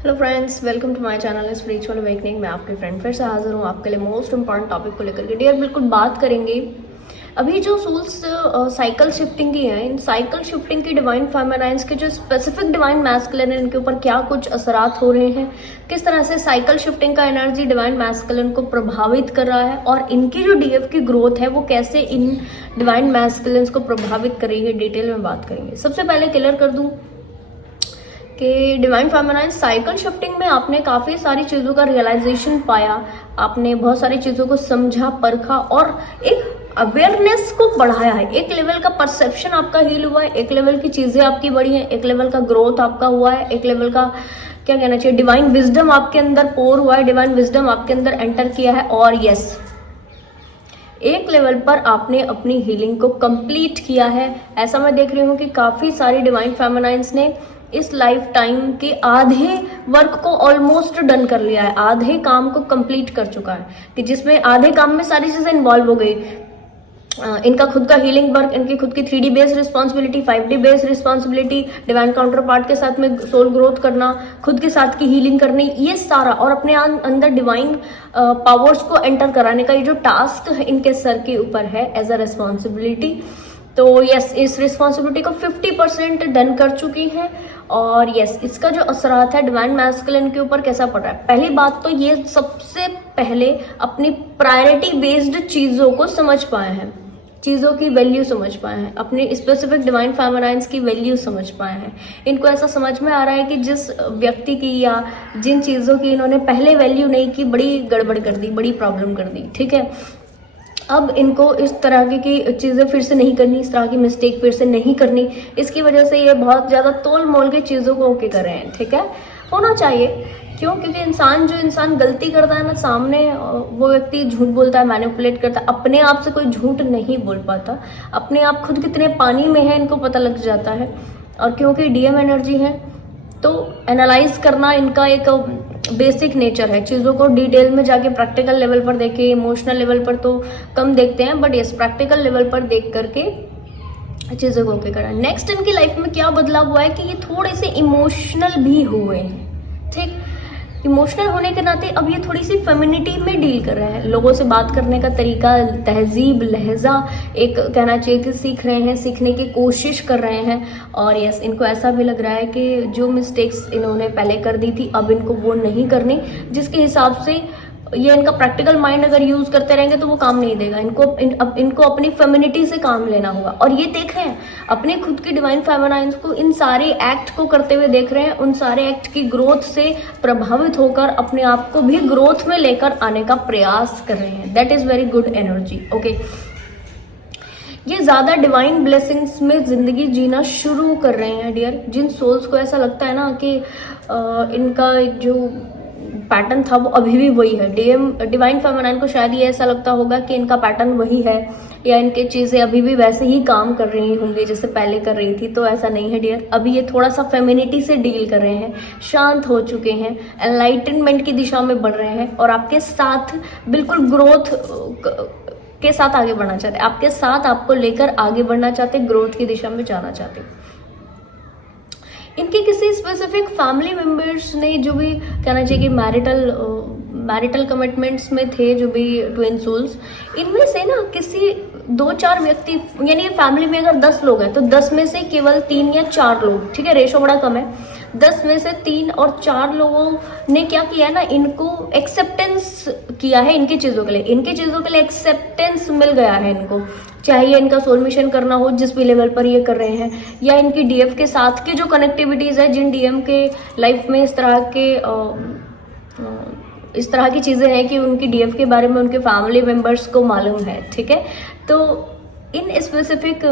Hello friends, welcome to my channel spiritual awakening. मैं आपके friend फिर से हाजिर हूँ आपके लिए मोस्ट इंपॉर्टेंट टॉपिक को लेकर के। डियर, बिल्कुल बात करेंगे अभी जो सोल्स साइकिल शिफ्टिंग की है। इन साइकिल शिफ्टिंग की डिवाइन फेमिनाइन्स के जो स्पेसिफिक डिवाइन मैस्कुलिन है, इनके ऊपर क्या कुछ असरात हो रहे हैं, किस तरह से साइकिल शिफ्टिंग का एनर्जी डिवाइन मैस्कुलिन को प्रभावित कर रहा है, और इनकी जो डीएफ की ग्रोथ है वो कैसे इन डिवाइन मैस्कुलिन्स को प्रभावित कर रही है, डिटेल में बात करेंगे। सबसे पहले क्लियर कर दूं कि डिवाइन फेमिनाइन साइकिल शिफ्टिंग में आपने काफ़ी सारी चीज़ों का रियलाइजेशन पाया, आपने बहुत सारी चीज़ों को समझा, परखा और एक अवेयरनेस को बढ़ाया है। एक लेवल का परसेप्शन आपका हील हुआ है, एक लेवल की चीज़ें आपकी बढ़ी हैं, एक लेवल का ग्रोथ आपका हुआ है, एक लेवल का क्या कहना चाहिए डिवाइन विजडम आपके अंदर पोर हुआ है, डिवाइन विजडम आपके अंदर एंटर किया है। और यस, एक लेवल पर आपने अपनी हीलिंग को कंप्लीट किया है। ऐसा मैं देख रही हूँ कि काफ़ी सारी डिवाइन फेमिनाइन्स ने इस लाइफ टाइम के आधे वर्क को ऑलमोस्ट डन कर लिया है, आधे काम को कंप्लीट कर चुका है, कि जिसमें आधे काम में सारी चीजें इन्वॉल्व हो गई। इनका खुद का हीलिंग वर्क, इनकी खुद की 3D based responsibility, 5D based responsibility, divine counter part के साथ में सोल ग्रोथ करना, खुद के साथ की हीलिंग करनी, ये सारा, और अपने अंदर डिवाइन पावर्स को एंटर कराने का ये जो टास्क है इनके सर के ऊपर है एज अ रिस्पॉन्सिबिलिटी। तो यस, इस रिस्पॉन्सिबिलिटी को 50% डन कर चुकी है। और यस, इसका जो असरात है डिवाइन मैस्कुलिन के ऊपर कैसा पड़ रहा है। पहली बात तो ये सबसे पहले अपनी प्रायोरिटी बेस्ड चीज़ों को समझ पाए हैं, चीज़ों की वैल्यू समझ पाए हैं, अपनी स्पेसिफिक डिवाइन फेमिनाइन्स की वैल्यू समझ पाए हैं। इनको ऐसा समझ में आ रहा है कि जिस व्यक्ति की या जिन चीज़ों की इन्होंने पहले वैल्यू नहीं की, बड़ी गड़बड़ कर दी, बड़ी प्रॉब्लम कर दी। ठीक है, अब इनको इस तरह की चीज़ें फिर से नहीं करनी, इस तरह की मिस्टेक फिर से नहीं करनी। इसकी वजह से ये बहुत ज़्यादा तोल मोल के चीज़ों को ओके कर रहे हैं। ठीक है, होना चाहिए। क्यों? क्योंकि जो इंसान गलती करता है ना, सामने वो व्यक्ति झूठ बोलता है, मैनिपुलेट करता है, अपने आप से कोई झूठ नहीं बोल पाता। अपने आप खुद कितने पानी में है इनको पता लग जाता है। और क्योंकि डीएम एनर्जी है तो एनालाइज करना इनका एक बेसिक नेचर है। चीज़ों को डिटेल में जाके प्रैक्टिकल लेवल पर देखे, इमोशनल लेवल पर तो कम देखते हैं, बट यस, प्रैक्टिकल लेवल पर देख करके चीज़ों को ओके करा। नेक्स्ट इनकी लाइफ में क्या बदलाव हुआ है कि ये थोड़े से इमोशनल भी हुए हैं। ठीक, इमोशनल होने के नाते अब ये थोड़ी सी फेमिनिटी में डील कर रहे हैं। लोगों से बात करने का तरीका, तहजीब, लहजा एक कहना चाहिए कि सीख रहे हैं, सीखने की कोशिश कर रहे हैं। और यस, इनको ऐसा भी लग रहा है कि जो मिस्टेक्स इन्होंने पहले कर दी थी अब इनको वो नहीं करनी, जिसके हिसाब से ये इनका प्रैक्टिकल माइंड अगर यूज करते रहेंगे तो वो काम नहीं देगा। इनको अपनी फेमिनिटी से काम लेना होगा। और ये देख रहे हैं अपने खुद की डिवाइन फेमिनाइन्स को इन सारे एक्ट को करते हुए देख रहे हैं, उन सारे एक्ट की ग्रोथ से प्रभावित होकर अपने आप को भी ग्रोथ में लेकर आने का प्रयास कर रहे हैं। That is very good energy. Okay, ये ज्यादा डिवाइन ब्लेसिंग्स में जिंदगी जीना शुरू कर रहे हैं डियर। जिन सोल्स को ऐसा लगता है ना कि इनका जो पैटर्न था वो अभी भी वही है, डिवाइन फेमिनाइन को शायद ये ऐसा लगता होगा कि इनका पैटर्न वही है, या इनके चीजें अभी भी वैसे ही काम कर रही होंगी जैसे पहले कर रही थी। तो ऐसा नहीं है डियर, अभी ये थोड़ा सा फेमिनिटी से डील कर रहे हैं, शांत हो चुके हैं, एनलाइटनमेंट की दिशा में बढ़ रहे हैं, और आपके साथ बिल्कुल ग्रोथ के साथ आगे बढ़ना चाहते हैं, आपके साथ आपको लेकर आगे बढ़ना चाहते, ग्रोथ की दिशा में जाना चाहते। इनके किसी स्पेसिफिक फैमिली मेंबर्स ने जो भी कहना चाहिए कि मैरिटल कमिटमेंट्स में थे, जो भी ट्विन सोल्स, इनमें से ना किसी 2-4 व्यक्ति, यानी फैमिली में अगर 10 लोग हैं तो 10 में से केवल 3 या 4 लोग, ठीक है, रेशो बड़ा कम है, 10 में से 3 और 4 लोगों ने क्या किया है ना, इनको एक्सेप्टेंस किया है इनकी चीज़ों के लिए। इनकी चीज़ों के लिए एक्सेप्टेंस मिल गया है इनको, चाहे ये इनका सोल मिशन करना हो जिस भी लेवल पर ये कर रहे हैं, या इनकी डीएफ के साथ की जो कनेक्टिविटीज है, जिन डीएम के लाइफ में इस तरह की चीजें हैं कि उनकी डीएफ के बारे में उनके फैमिली मेंबर्स को मालूम है। ठीक है, तो इन स्पेसिफिक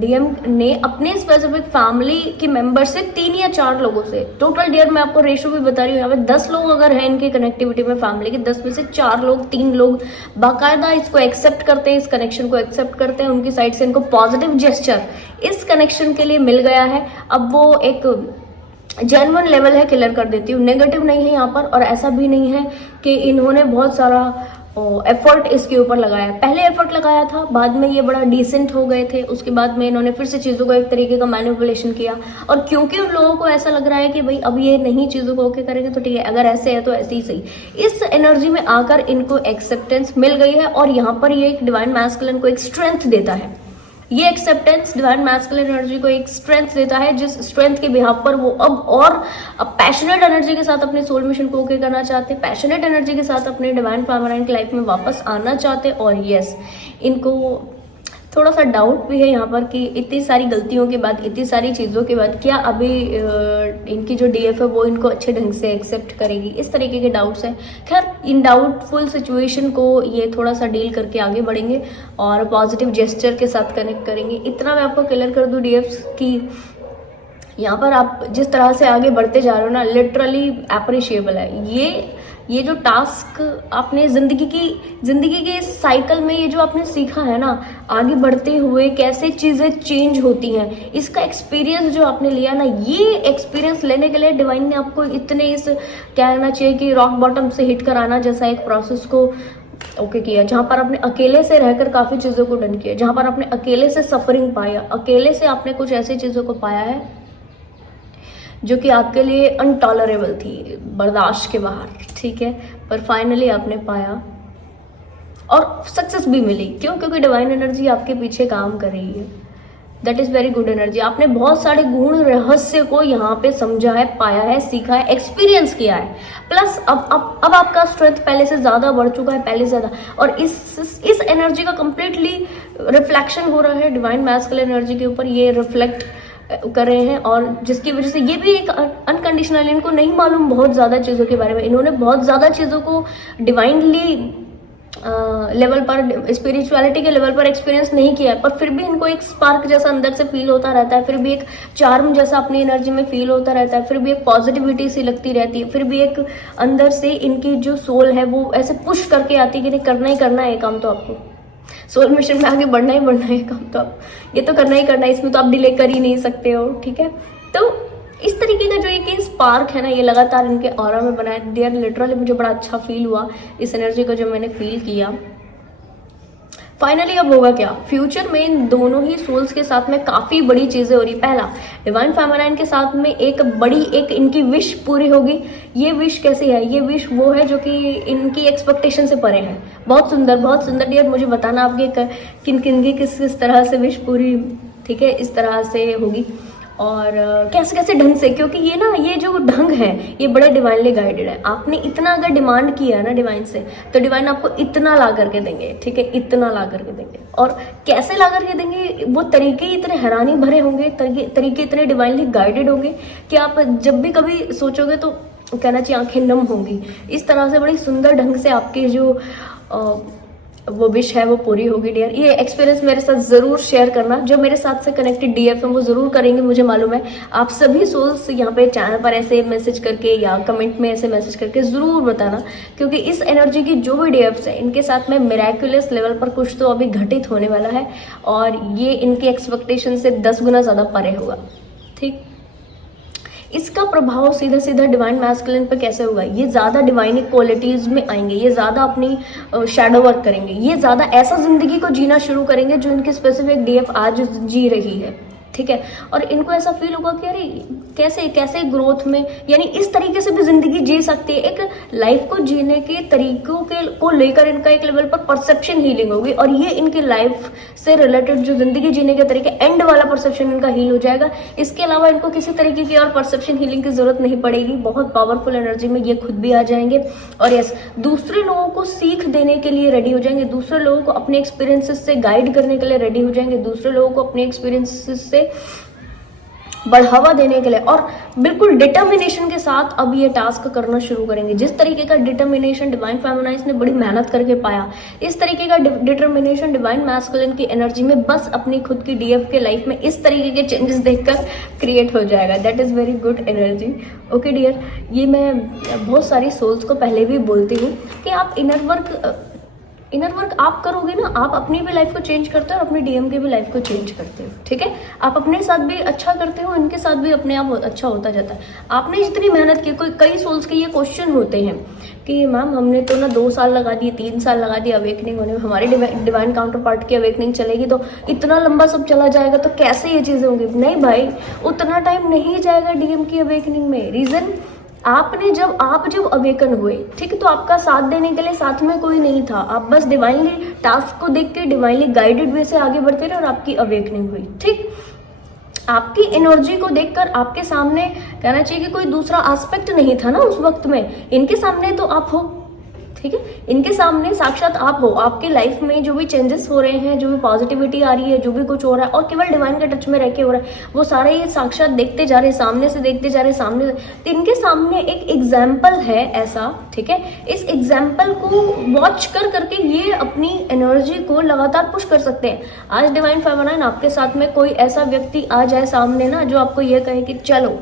डीएम ने अपने स्पेसिफिक फैमिली के मेंबर से 3 या 4 लोगों से, टोटल डियर मैं आपको रेशो भी बता रही हूँ, यहाँ पे 10 लोग अगर हैं इनके कनेक्टिविटी में फैमिली के, 10 में से 4 लोग, 3 लोग बाकायदा इसको एक्सेप्ट करते हैं, इस कनेक्शन को एक्सेप्ट करते हैं। उनकी साइड से इनको पॉजिटिव जेस्चर इस कनेक्शन के लिए मिल गया है। अब वो एक जेन्युइन लेवल है, क्लियर कर देती हूँ, नेगेटिव नहीं है यहाँ पर, और ऐसा भी नहीं है कि इन्होंने बहुत सारा एफर्ट इसके ऊपर लगाया। पहले एफर्ट लगाया था, बाद में ये बड़ा डिसेंट हो गए थे, उसके बाद में इन्होंने फिर से चीज़ों को एक तरीके का मैनिपुलेशन किया। और क्योंकि उन लोगों को ऐसा लग रहा है कि भाई अब ये नहीं चीज़ों को ओके करेंगे तो ठीक है, अगर ऐसे है तो ऐसे ही सही, इस एनर्जी में आकर इनको एक्सेप्टेंस मिल गई है। और यहाँ पर ये एक डिवाइन मैस्कुलिन को एक स्ट्रेंथ देता है। ये एक्सेप्टेंस डिवाइन मैस्कुलिन एनर्जी को एक स्ट्रेंथ देता है, जिस स्ट्रेंथ के बिहाफ पर वो अब पैशनेट एनर्जी के साथ अपने सोल मिशन को ओके करना चाहते, पैशनेट एनर्जी के साथ अपने डिवाइन फेमिनाइन की लाइफ में वापस आना चाहते। और यस, इनको थोड़ा सा डाउट भी है यहाँ पर कि इतनी सारी गलतियों के बाद, इतनी सारी चीज़ों के बाद क्या अभी इनकी जो डीएफ है वो इनको अच्छे ढंग से एक्सेप्ट करेगी, इस तरीके के डाउट्स हैं। खैर, इन डाउटफुल सिचुएशन को ये थोड़ा सा डील करके आगे बढ़ेंगे और पॉजिटिव जेस्चर के साथ कनेक्ट करेंगे। इतना मैं आपको क्लियर कर दूँ डीएफ की यहाँ पर आप जिस तरह से आगे बढ़ते जा रहे हो ना, लिटरली अप्रिशिएबल है। ये जो टास्क आपने जिंदगी के इस साइकिल में ये जो आपने सीखा है ना, आगे बढ़ते हुए कैसे चीज़ें चेंज होती हैं, इसका एक्सपीरियंस जो आपने लिया ना, ये एक्सपीरियंस लेने के लिए डिवाइन ने आपको इतने इस क्या कहना चाहिए कि रॉक बॉटम से हिट कराना जैसा एक प्रोसेस को ओके किया, जहाँ पर आपने अकेले से रहकर काफ़ी चीज़ों को डन किया, जहाँ पर आपने अकेले से सफरिंग पाया, अकेले से आपने कुछ ऐसी चीज़ों को पाया है जो कि आपके लिए अनटॉलरेबल थी, बर्दाश्त के बाहर, ठीक है, पर फाइनली आपने पाया और सक्सेस भी मिली। क्यों? क्योंकि डिवाइन एनर्जी आपके पीछे काम कर रही है। That is very good energy. आपने बहुत सारे गुण रहस्य को यहाँ पे समझा है, पाया है, सीखा है, एक्सपीरियंस किया है। प्लस अब आपका स्ट्रेंथ पहले से ज़्यादा बढ़ चुका है, पहले से ज़्यादा। और इस एनर्जी का कंप्लीटली रिफ्लेक्शन हो रहा है डिवाइन मैस्कुलिन एनर्जी के ऊपर, ये रिफ्लेक्ट कर रहे हैं। और जिसकी वजह से ये भी एक अनकंडीशनल, इनको नहीं मालूम बहुत ज़्यादा चीज़ों के बारे में, इन्होंने बहुत ज़्यादा चीज़ों को डिवाइनली लेवल पर, स्पिरिचुअलिटी के लेवल पर एक्सपीरियंस नहीं किया है, पर फिर भी इनको एक स्पार्क जैसा अंदर से फील होता रहता है, फिर भी एक चार्म जैसा अपनी एनर्जी में फील होता रहता है, फिर भी एक पॉजिटिविटी सी लगती रहती है, फिर भी एक अंदर से इनकी जो सोल है वो ऐसे पुश करके आती है कि नहीं, करना ही करना है काम, तो आपको सोल मिशन में आगे बढ़ना ही बढ़ना है काम, तो आप ये तो करना ही करना है, इसमें तो आप डिले कर ही नहीं सकते हो, ठीक है। तो इस तरीके का जो एक स्पार्क है ना, ये लगातार इनके ऑरा में बना है। डियर, लिटरली मुझे बड़ा अच्छा फील हुआ इस एनर्जी को जब मैंने फील किया। फाइनली अब होगा क्या, फ्यूचर में इन दोनों ही सोल्स के साथ में काफ़ी बड़ी चीज़ें हो रही। पहला, डिवाइन फेमिनाइन के साथ में एक बड़ी इनकी विश पूरी होगी। ये विश कैसी है? ये विश वो है जो कि इनकी एक्सपेक्टेशन से परे है। बहुत सुंदर, बहुत सुंदर। डियर, मुझे बताना आपके किन किन की किस तरह से विश पूरी, ठीक है, इस तरह से होगी और कैसे कैसे ढंग से, क्योंकि ये ना, ये जो ढंग है ये बड़े डिवाइनली गाइडेड है। आपने इतना अगर डिमांड किया है ना डिवाइन से, तो डिवाइन आपको इतना ला करके देंगे, ठीक है, इतना ला करके देंगे। और कैसे ला करके देंगे, वो तरीके इतने हैरानी भरे होंगे, तरीके इतने डिवाइनली गाइडेड होंगे कि आप जब भी कभी सोचोगे तो कहना चाहिए आंखें नम होंगी। इस तरह से बड़ी सुंदर ढंग से आपके जो वो विश है वो पूरी होगी। डियर, ये एक्सपीरियंस मेरे साथ ज़रूर शेयर करना। जो मेरे साथ से कनेक्टेड डीएफ है वो ज़रूर करेंगे, मुझे मालूम है। आप सभी सोल्स यहाँ पे चैनल पर ऐसे मैसेज करके या कमेंट में ऐसे मैसेज करके ज़रूर बताना, क्योंकि इस एनर्जी की जो भी डीएफ्स है इनके साथ में मिराकुलस लेवल पर कुछ तो अभी घटित होने वाला है और ये इनके एक्सपेक्टेशन से 10 गुना ज़्यादा परे होगा, ठीक। इसका प्रभाव सीधा सीधा डिवाइन मैस्कुलिन पे कैसे होगा? ये ज़्यादा डिवाइन क्वालिटीज़ में आएंगे, ये ज़्यादा अपनी शैडो वर्क करेंगे, ये ज़्यादा ऐसा ज़िंदगी को जीना शुरू करेंगे जो इनकी स्पेसिफिक डीएफ आज जी रही है, ठीक है। और इनको ऐसा फील होगा कि अरे कैसे कैसे ग्रोथ में, यानी इस तरीके से भी जिंदगी जी सकती है। एक लाइफ को जीने के तरीकों को लेकर इनका एक लेवल पर परसेप्शन हीलिंग होगी और ये इनकी लाइफ से रिलेटेड जो जिंदगी जीने के तरीके, एंड वाला परसेप्शन इनका हील हो जाएगा। इसके अलावा इनको किसी तरीके की और परसेप्शन हीलिंग की जरूरत नहीं पड़ेगी। बहुत पावरफुल एनर्जी में ये खुद भी आ जाएंगे और यस, दूसरे लोगों को सीख देने के लिए रेडी हो जाएंगे, दूसरे लोगों को अपने एक्सपीरियंसेस से गाइड करने के लिए रेडी हो जाएंगे, दूसरे लोगों को अपने एक्सपीरियंसेस से बढ़ावा देने के लिए और बिल्कुल डिटर्मिनेशन के साथ अब ये टास्क करना शुरू करेंगे। जिस तरीके का डिटर्मिनेशन डिवाइन फेमिनाइन ने बड़ी मेहनत करके पाया, इस तरीके का डिटर्मिनेशन डिवाइन मैस्कुलिन की एनर्जी में बस अपनी खुद की डीएफ के लाइफ में इस तरीके के चेंजेस देखकर क्रिएट हो जाएगा। That is very good energy. Okay dear, ये मैं बहुत सारी सोल्स को पहले भी बोलती हूँ कि आप इनर वर्क इनर वर्क आप करोगे ना, आप अपनी भी लाइफ को चेंज करते हो और अपनी डीएम की भी लाइफ को चेंज करते हो, ठीक है। आप अपने साथ भी अच्छा करते हो, इनके साथ भी अपने आप अच्छा होता जाता है। आपने जितनी मेहनत की, कोई कई सोल्स के ये क्वेश्चन होते हैं कि मैम हमने तो ना 2 साल लगा दिए, 3 साल लगा दिए अवेकनिंग होने में, हमारी डिवाइन काउंटर पार्ट की अवेकनिंग चलेगी तो इतना लंबा सब चला जाएगा, तो कैसे ये चीज़ें होंगी? नहीं भाई, उतना टाइम नहीं जाएगा डीएम की अवेकनिंग में। रीज़न, आप जब अवेकन हुए, ठीक है, तो आपका साथ देने के लिए साथ में कोई नहीं था। आप बस डिवाइनली टास्क को देख के डिवाइनली गाइडेड वे से आगे बढ़ते रहे और आपकी अवेकनिंग हुई, ठीक। आपकी एनर्जी को देखकर आपके सामने, कहना चाहिए कि कोई दूसरा एस्पेक्ट नहीं था ना उस वक्त में, इनके सामने तो आप हो, ठीक है, इनके सामने साक्षात आप हो। आपकी लाइफ में जो भी चेंजेस हो रहे हैं, जो भी पॉजिटिविटी आ रही है, जो भी कुछ हो रहा है, और केवल डिवाइन के टच में रह के हो रहा है, वो सारे ये साक्षात देखते जा रहे हैं, सामने से देखते जा रहे हैं, सामने से। तो इनके सामने एक एग्जाम्पल है ऐसा, ठीक है, इस एग्जाम्पल को वॉच कर करके ये अपनी एनर्जी को लगातार पुश कर सकते हैं। आज डिवाइन फेमिनाइन आपके साथ में कोई ऐसा व्यक्ति आ जाए सामने ना, जो आपको ये कहे कि चलो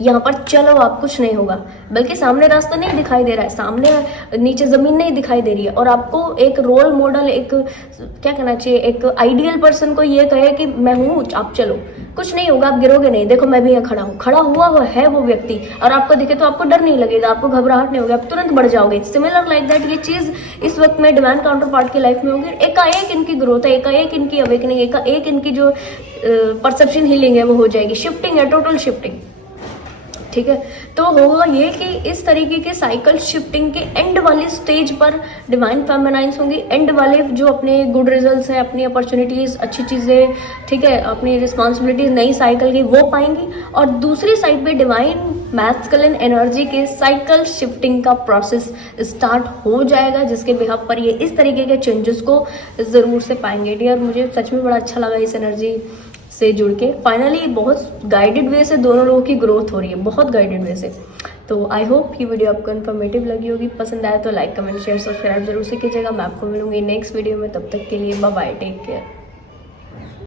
यहाँ पर चलो, आप कुछ नहीं होगा, बल्कि सामने रास्ता नहीं दिखाई दे रहा है, सामने नीचे जमीन नहीं दिखाई दे रही है, और आपको एक रोल मॉडल, एक क्या कहना चाहिए, एक आइडियल पर्सन को ये कहे कि मैं हूँ, आप चलो, कुछ नहीं होगा, आप गिरोगे नहीं, देखो मैं भी यहाँ खड़ा हूँ, खड़ा हुआ है वो व्यक्ति, और आपको दिखे तो आपको डर नहीं लगेगा, आपको घबराहट नहीं होगी, आप तुरंत बढ़ जाओगे। सिमिलर लाइक दैट ये चीज इस वक्त में डिवाइन काउंटर पार्ट की लाइफ में होगी। एकाएक इनकी ग्रोथ है, एकाएक इनकी अवेकनिंग, एकाएक इनकी जो परसेप्शन हीलिंग है वो हो जाएगी, शिफ्टिंग है, टोटल शिफ्टिंग, ठीक है। तो होगा ये कि इस तरीके के साइकिल शिफ्टिंग के एंड वाली स्टेज पर डिवाइन फेमिनाइन्स होंगी, एंड वाले जो अपने गुड रिजल्ट्स हैं, अपनी अपॉर्चुनिटीज, अच्छी चीज़ें, ठीक है, अपनी रिस्पॉन्सिबिलिटीज नई साइकिल की वो पाएंगी, और दूसरी साइड पे डिवाइन मैस्कुलिन एनर्जी के साइकिल शिफ्टिंग का प्रोसेस स्टार्ट हो जाएगा, जिसके बिहाफ पर ये इस तरीके के चेंजेस को ज़रूर से पाएंगे। डियर, मुझे सच में बड़ा अच्छा लगा इस एनर्जी से जुड़ के। फाइनली बहुत गाइडेड वे से दोनों लोगों की ग्रोथ हो रही है, बहुत गाइडेड वे से। तो आई होप ये वीडियो आपको इन्फॉर्मेटिव लगी होगी। पसंद आया तो लाइक, कमेंट, शेयर, सब्सक्राइब जरूर से कीजिएगा। मैं आपको मिलूंगी नेक्स्ट वीडियो में, तब तक के लिए बाय बाय, टेक केयर।